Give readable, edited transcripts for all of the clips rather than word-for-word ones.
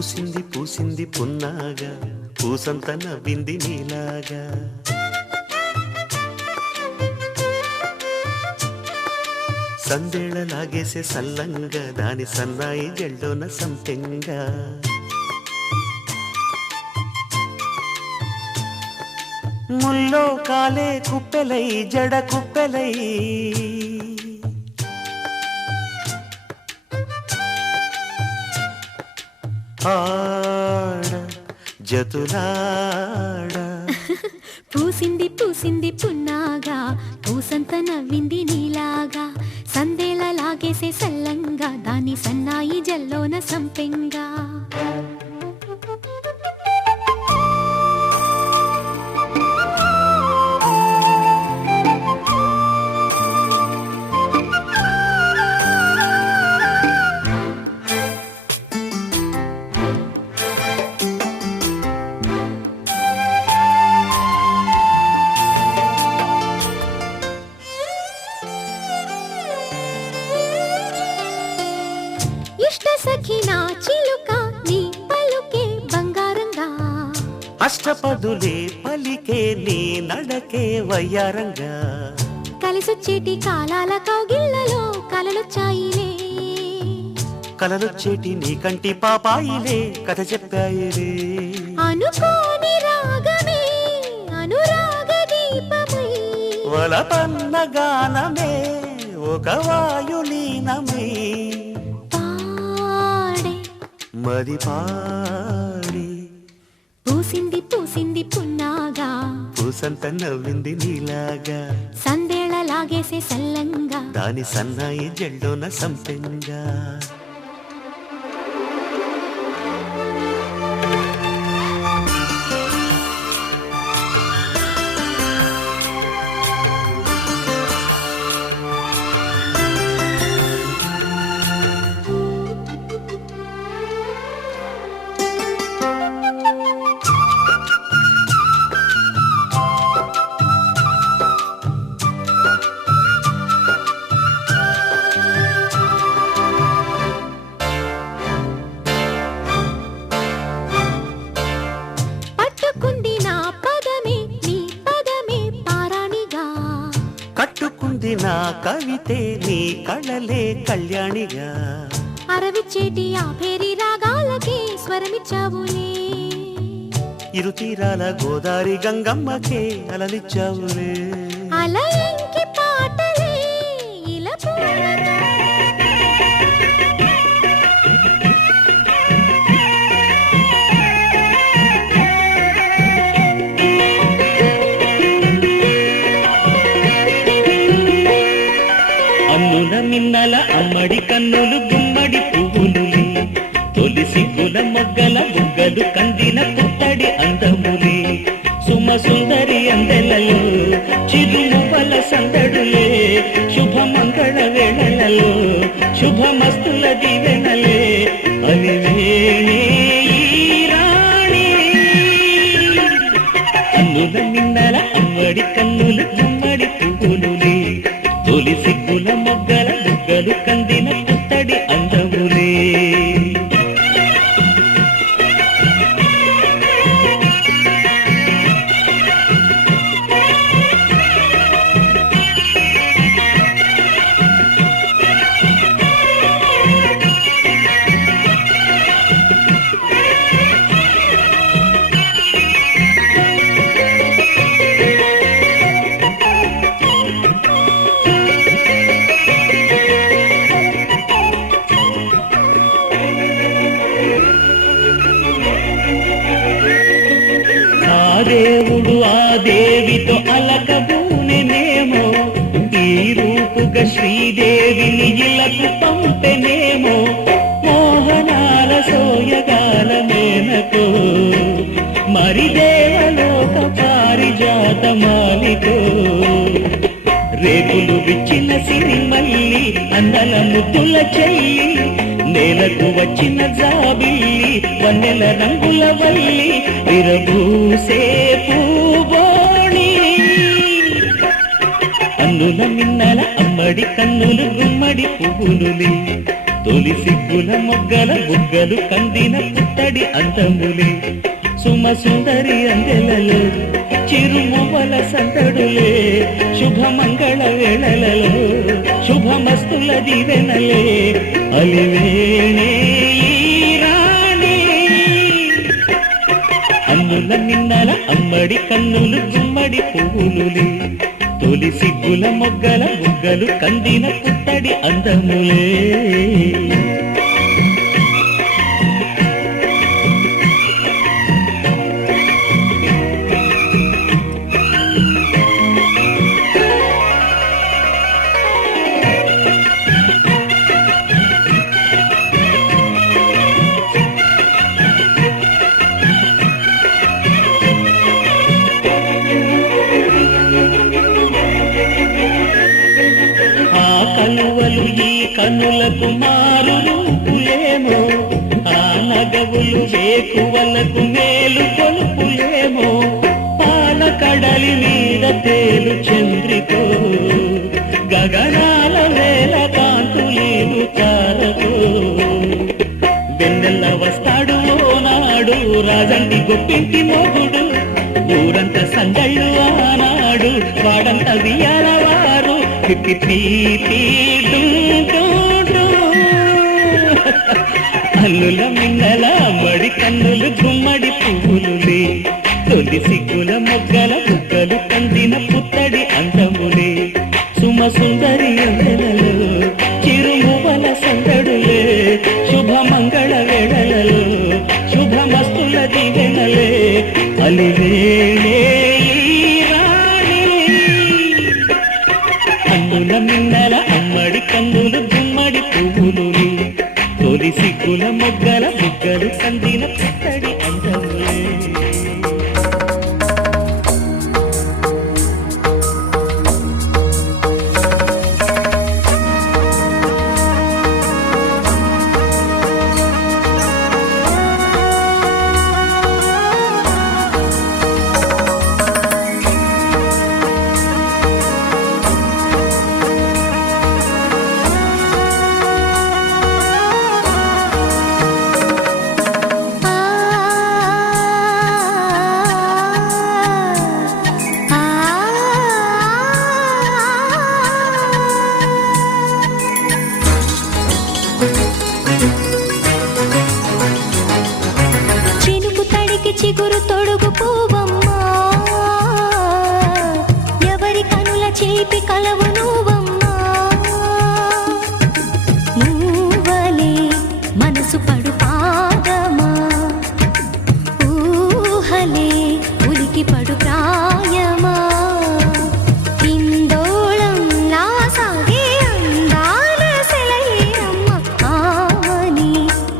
పూసింది పూసింది పున్నాగా పూసంత నవ్వింది నీలాగా సందేళ లాగేసే సల్లంగా దాని సన్నాయి జల్లోన సంపెంగా ముల్లో కాలే కుప్పెలై జడ కుప్పెలై ఆడ జతులాడ పూసింది పూసింది పున్నాగా పూసంత నవ్వింది నీలాగా సందేళ లాగేసే సల్లంగా దాని సన్నాయి జల్లోన సంపెంగా సఖినా చిలుక నీ పలుకే బంగారంగా అష్టపదులే పలికే నీ నడకే వయ్యారంగా కలిసొచ్చేటి కాలాల కౌగిళ్లలో కలలొచ్చాయిలే కలలొచ్చేటి నీ కంటి పాపాయిలే కథ చెప్పాయిలే అనుకోని రాగమే అనురాగ దీపమై వలపన్న గానమే ఒక వాయులీనమై మది పాడి పూసింది పూసింది పున్నాగా పూసంత నవ్వింది నీలాగా సందేళ లాగేసే సల్లంగా దాని సన్నాయి జల్లోన సంపెంగా కట్టుకుంది నా కవితే నీ కళలే కళ్యాణిగా అరవిచ్చేటి ఆ పేరి రాగాలకి స్వరమిచ్చావులే ఇరు తీరాల గోదారి గంగమ్మకే అలలిచ్చావులే అలయంకి పాటలే ఇలా అన్నుల మిన్నల అమ్మడి కన్నులు గుమ్మడి పువ్వులులే తొలి సిగ్గుల మొగ్గల బుగ్గలు కందిన పుట్టడి అందములే సుమ సుందరి అందెలలో చిరుమువ్వల సందడులే శుభమంగళ వేళలలో శుభమస్తుల దీవెనలే అలివేణే ఈ రాణి అన్నుల మిన్నల అమ్మడి కన్నులు గుమ్మడి పువ్వులులే తొలి సిగ్గుల మొగ్గల బుగ్గలు కందిన పుట్టడి అందములే దేవుడు ఆ దేవితో అలకబూనెనేమో ఈ రూపుగా శ్రీదేవిని ఇలకు పంపెనేమో మోహనాల సోయగాల మేనకో మరి దేవలోక పారిజాత మాలికో రేకులు విచ్చిన సిరిమల్లి అందల ముద్దుల చెల్లి నేలకు వచ్చిన జాబిల్లి వన్నెల రంగుల వల్లి విరబూసే పూబోణి అన్నుల మిన్నల అమ్మడి కన్నులు గుమ్మడి పువ్వులులే తొలి సిగ్గుల మొగ్గల బుగ్గలు కందిన పుత్తడి అందములే సుమ సుందరి అందెలలో చిరుమువల సందడులే శుభమంగళ వేళలలో శుభమస్తుల దీవెనలే అలివేణే ఈ రాణి అన్నుల నిన్నల అమ్మడి కన్నులు గుమ్మడి పువ్వులులే తొలి సిగ్గుల మొగ్గల బుగ్గలు కందిన పుత్తడి అందములే కలువలు ఈ కనులకు మారు రూపులేమో ఆ నగవులు వేకువలకు మేలు కొలుపులేమో పాల కడలి మీద తేలు చంద్రికో గగనాల వేల కాంతులీలు తారకో వెన్నెల్ల వస్తాడు ఓనాడు రాజంటి గొప్పింటి మోగుడు ఊరంత సంగళ్ళు ఆనాడు వాడంత వియాలవారు అల్లుల మిన్నల మడి కన్నులు గుమ్మడి పువ్వులులే తొలి సిగ్గుల మొగ్గల బుగ్గలు కందిన పుత్తడి అందములే సుమ సుందరి అందెలలో చిరుమువల సందడులే శుభమంగళ వేళలలో శుభమస్తుల దీవెనలే అలివేణే కన్నుల మిన్నల అమ్మడి కన్నులు గుమ్మడి పువ్వులుని తొలి సిగ్గుల మొగ్గల బుగ్గలు కందిన పుత్తడి అందములే చిగురు తొడుగు పూవమ్మా ఎవరి కనుల చేపి కలవు నువ్వమ్మా నువ్వలే మనసు పడు పాదమా ఊహలే ఉలికి పడు ప్రాయమా ఇందోళం నా సాగే అందాల సెలయేరమ్మ ఆమని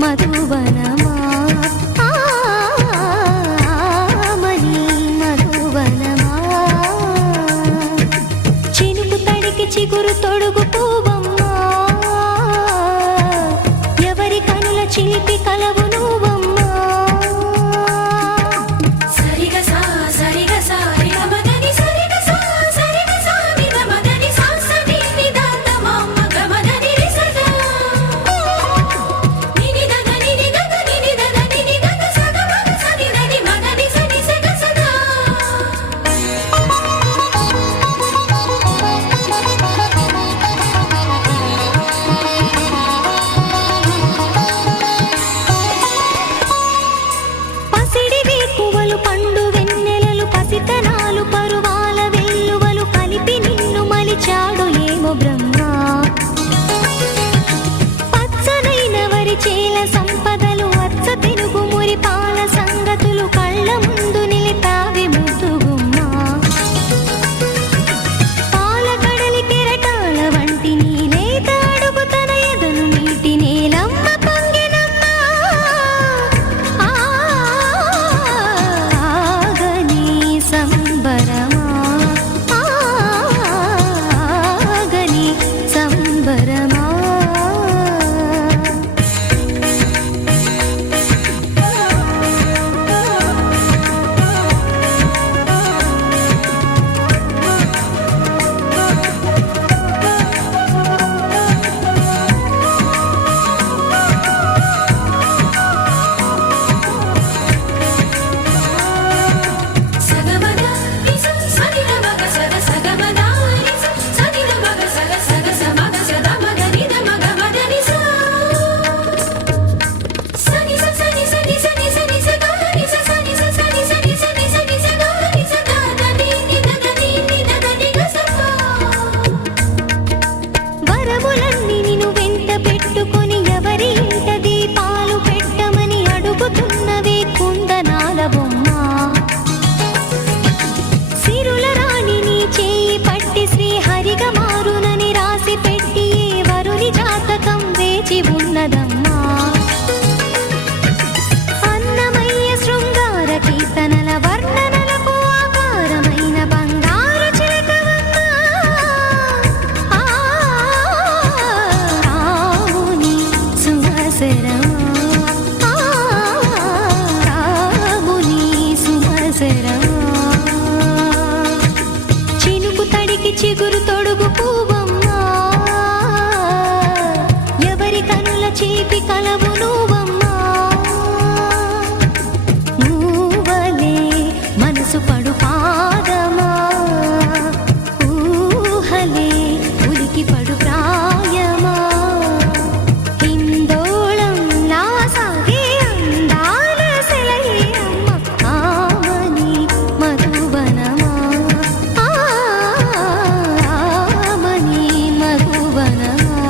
మధువనమా సిగ్గిపడు ప్రాయమా హిందోళం నా సాగే అందాల సెలయేరమ్మ ఆమని మధువనమా ఆమని మధువనమా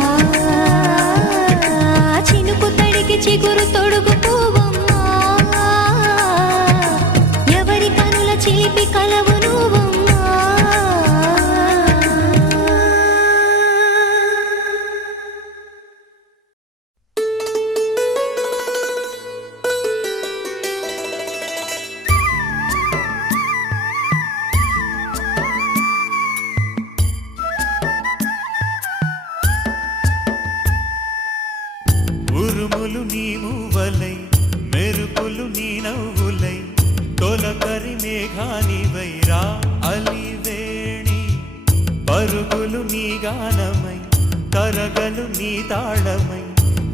చినుకు తడికి చిగురు తొడుగు పువ్వమ్మా ఎవరి కనుల చిలిపి కలవు నువ్వమ్మా ఉరుములు నీ మూవలై మెరుపులు నీ నవ్వులై తొలకరి మేఘానివై రా అలివేణి పరుగులు నీ గానమై తరగలు నీ తాళమై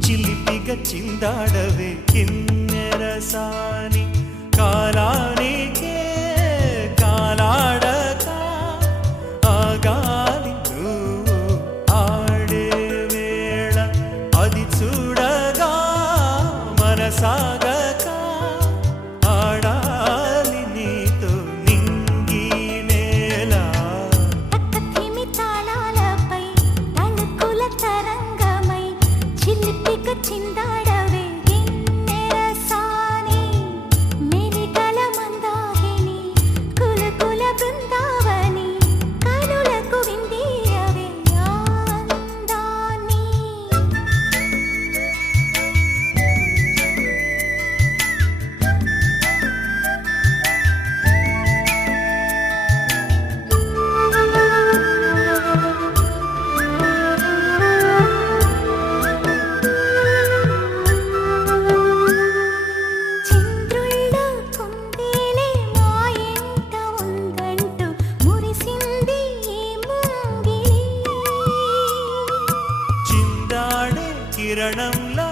చిలిపిగా చిందాడవే కిన్నెరసాని కాలానికే కాలాడక ఆగాలి నువ్వు ఆడే వేళ అది చూడగా మనసాగక ఆడాలి నీతో నింగి నేల తక్కతిమి తాళాలపై తళుకుల తరంగమై చిలిపిక చిందాడవే గిన్నెరసాని మెలికల మందాకిని కులకుల బృందావని కనులకు విందీయవే ఆనందాన్ని చంద్రుళ్ళ కుందేలే మా ఇంట ఉందంటూ మురిసింది ఈ ముంగిలి చిందాడే కిరణంలా